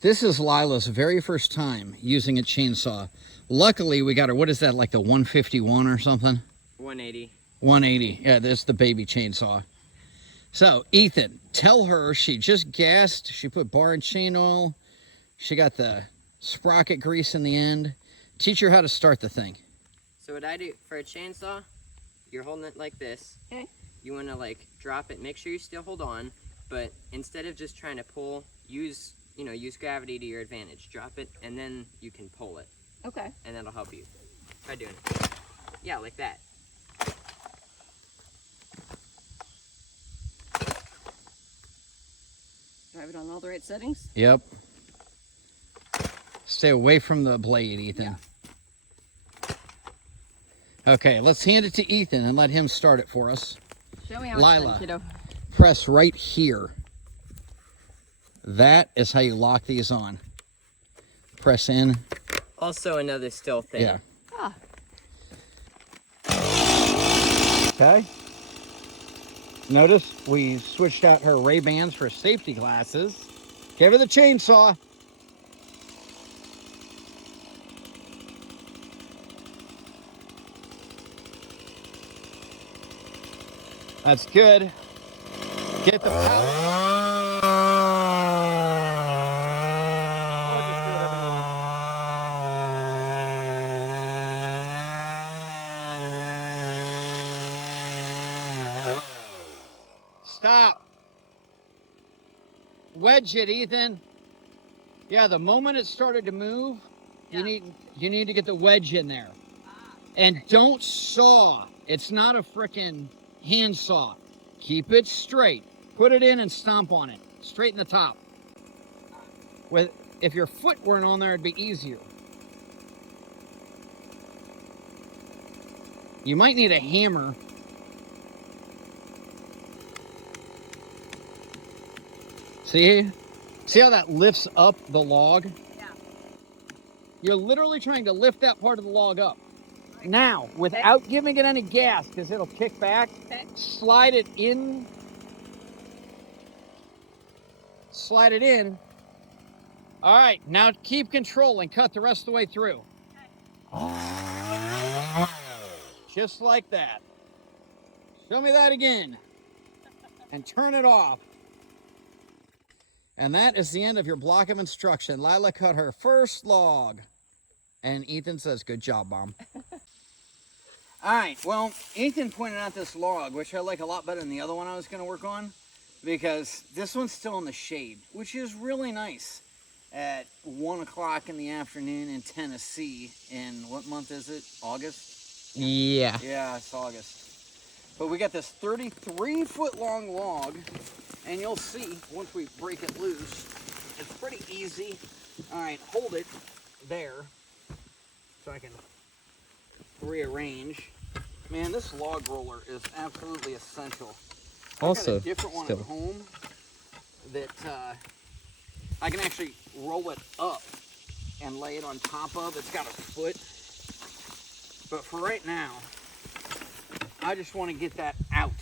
This is Lila's very first time using a chainsaw. Luckily, we got her, what is that, like the 151 or something? 180. 180, yeah, that's the baby chainsaw. So, Ethan, tell her she just gassed, she put bar and chain oil, she got the sprocket grease in the end. Teach her how to start the thing. So what I do for a chainsaw, you're holding it like this. Okay. You want to like drop it, make sure you still hold on, but instead of just trying to pull, use gravity to your advantage. Drop it and then you can pull it. Okay. And that'll help you. Try doing it. Yeah, like that. Drive it on all the right settings? Yep. Stay away from the blade, Ethan. Yeah. Okay, let's hand it to Ethan and let him start it for us. Show me how Lila, it's done, kiddo. Press right here. That is how you lock these on. Press in. Also another Stihl thing. Yeah. Ah. Okay. Notice we switched out her Ray-Bans for safety glasses. Give her the chainsaw. That's good. Get the power. Stop. Wedge it, Ethan. Yeah, the moment it started to move, Yeah. you need to get the wedge in there. And don't saw. It's not a frickin' hand saw. Keep it straight. Put it in and stomp on it. Straight in the top. If your foot weren't on there, it'd be easier. You might need a hammer. See how that lifts up the log? Yeah. You're literally trying to lift that part of the log up. Now, without giving it any gas, because it'll kick back, slide it in. Slide it in. All right, now keep control and cut the rest of the way through. Just like that. Show me that again. And turn it off. And that is the end of your block of instruction. Lila cut her first log. And Ethan says, good job, Mom. All right, well, Ethan pointed out this log, which I like a lot better than the other one I was going to work on, because this one's still in the shade, which is really nice at 1 o'clock in the afternoon in Tennessee. In what month is it? August? Yeah. Yeah, it's August. But we got this 33-foot long log, and you'll see once we break it loose, it's pretty easy. All right, hold it there so I can rearrange. Man, this log roller is absolutely essential. Also, I've got a different one at home that I can actually roll it up and lay it on top of. It's got a foot. But for right now, I just want to get that out.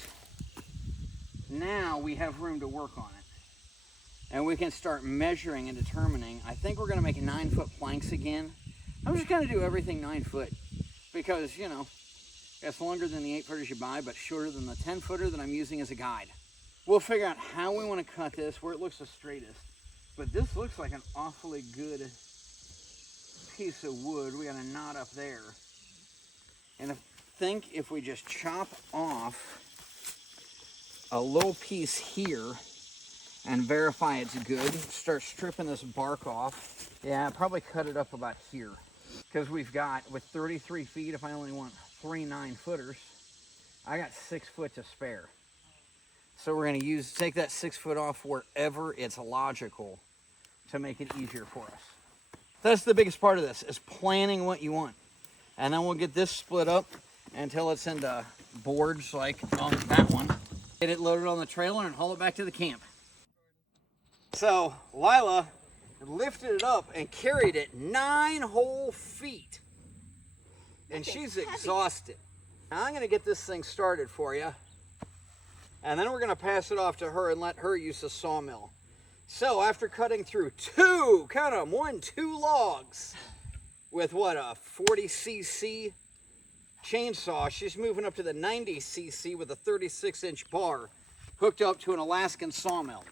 Now we have room to work on it. And we can start measuring and determining. I think we're going to make 9-foot planks again. I'm just going to do everything 9 foot. Because, you know, it's longer than the 8-footers you buy, but shorter than the 10-footer that I'm using as a guide. We'll figure out how we want to cut this, where it looks the straightest. But this looks like an awfully good piece of wood. We got a knot up there. And I think if we just chop off a little piece here and verify it's good, start stripping this bark off. Yeah, probably cut it up about here. Because we've got, with 33 feet, if I only want 3 9-footers, I got 6 foot to spare. So we're going to take that 6 foot off wherever it's logical to make it easier for us. That's the biggest part of this, is planning what you want. And then we'll get this split up until it's into boards like on that one. Get it loaded on the trailer and haul it back to the camp. So Lila lifted it up and carried it 9 whole feet. And she's exhausted. Now I'm going to get this thing started for you. And then we're going to pass it off to her and let her use the sawmill. So after cutting through two, count them, 1, 2 logs with what, a 40cc chainsaw, she's moving up to the 90cc with a 36-inch bar hooked up to an Alaskan sawmill.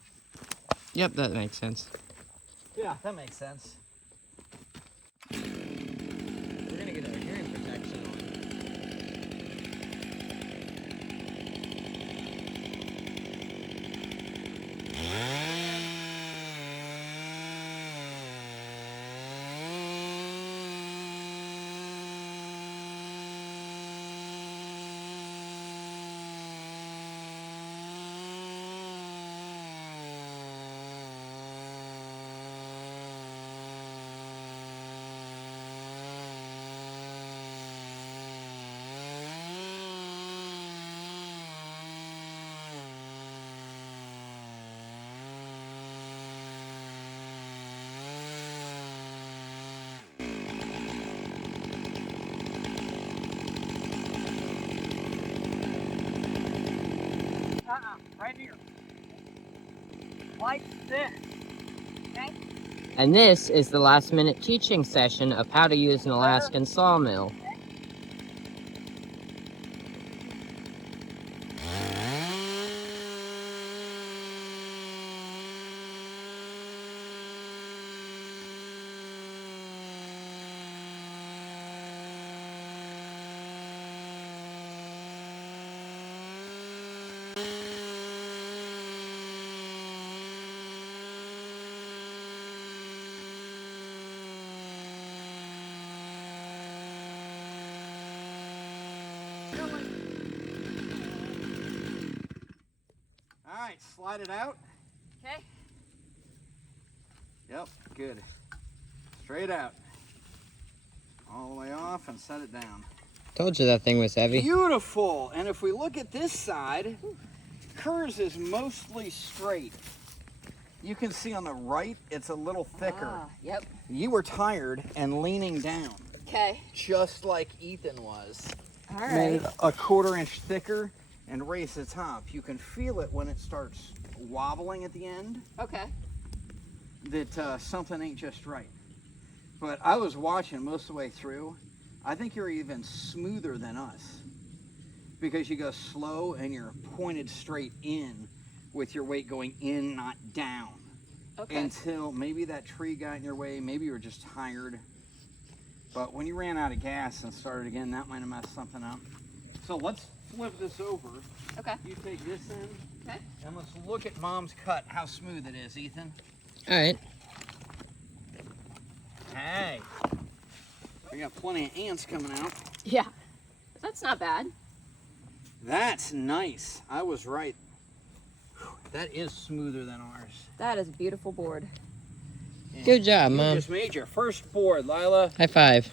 Yep, that makes sense. Yeah, that makes sense. We're gonna get our hearing protection on. Right here. Like this. Okay? And this is the last minute teaching session of how to use an Alaskan sawmill. All right, slide it out. Okay. Yep, good. Straight out. All the way off and set it down. Told you that thing was heavy. Beautiful. And if we look at this side, hers is mostly straight. You can see on the right, it's a little thicker. Yep. You were tired and leaning down, Okay. just like Ethan was. All Made right. it a 1/4 inch thicker and raised the top. You can feel it when it starts wobbling at the end, Okay. that something ain't just right. But I was watching most of the way through. I think you're even smoother than us because you go slow and you're pointed straight in with your weight going in, not down. Okay. Until maybe that tree got in your way, maybe you were just tired. But when you ran out of gas and started again, that might have messed something up. So let's flip this over. Okay. You take this in, Okay. and let's look at Mom's cut, how smooth it is, Ethan. All right. Hey. We got plenty of ants coming out. Yeah. That's not bad. That's nice. I was right. Whew, that is smoother than ours. That is a beautiful board. And Good job, you Mom. just made your first board, Lila. High five.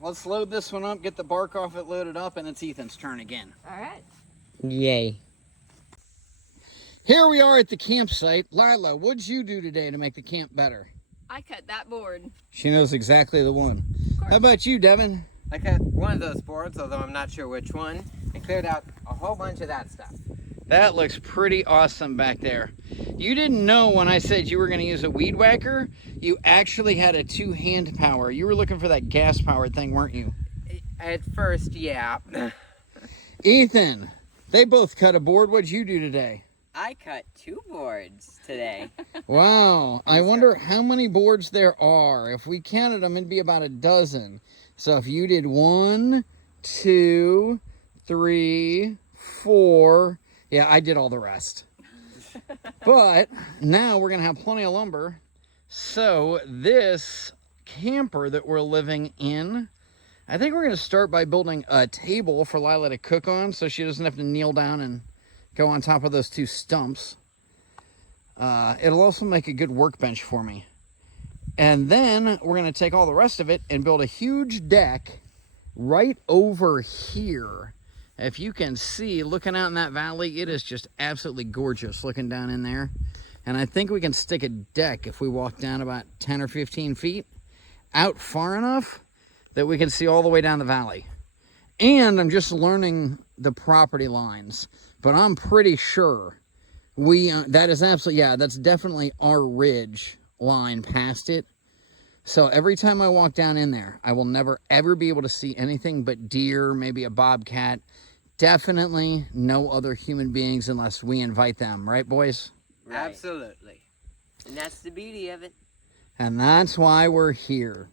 Let's load this one up, get the bark off it loaded up, and it's Ethan's turn again. All right. Yay. Here we are at the campsite. Lila, what'd you do today to make the camp better? I cut that board. She knows exactly the one. How about you, Devin? I cut one of those boards, although I'm not sure which one, and cleared out a whole bunch of that stuff. That looks pretty awesome back there. You didn't know when I said you were going to use a weed whacker, you actually had a 2-hand power. You were looking for that gas-powered thing, weren't you? At first, yeah. Ethan, they both cut a board. What'd you do today? I cut 2 boards today. Wow. I wonder how many boards there are. If we counted them, it'd be about a dozen. So if you did 1, 2, 3, 4... Yeah, I did all the rest. But now we're going to have plenty of lumber. So this camper that we're living in, I think we're going to start by building a table for Lila to cook on so she doesn't have to kneel down and go on top of those 2 stumps. It'll also make a good workbench for me. And then we're going to take all the rest of it and build a huge deck right over here. If you can see, looking out in that valley, it is just absolutely gorgeous looking down in there. And I think we can stick a deck if we walk down about 10 or 15 feet out far enough that we can see all the way down the valley. And I'm just learning the property lines, but I'm pretty sure That is absolutely, yeah, that's definitely our ridge line past it. So every time I walk down in there, I will never ever be able to see anything but deer, maybe a bobcat. Definitely no other human beings unless we invite them, right, boys? Right. Absolutely. And that's the beauty of it. And that's why we're here.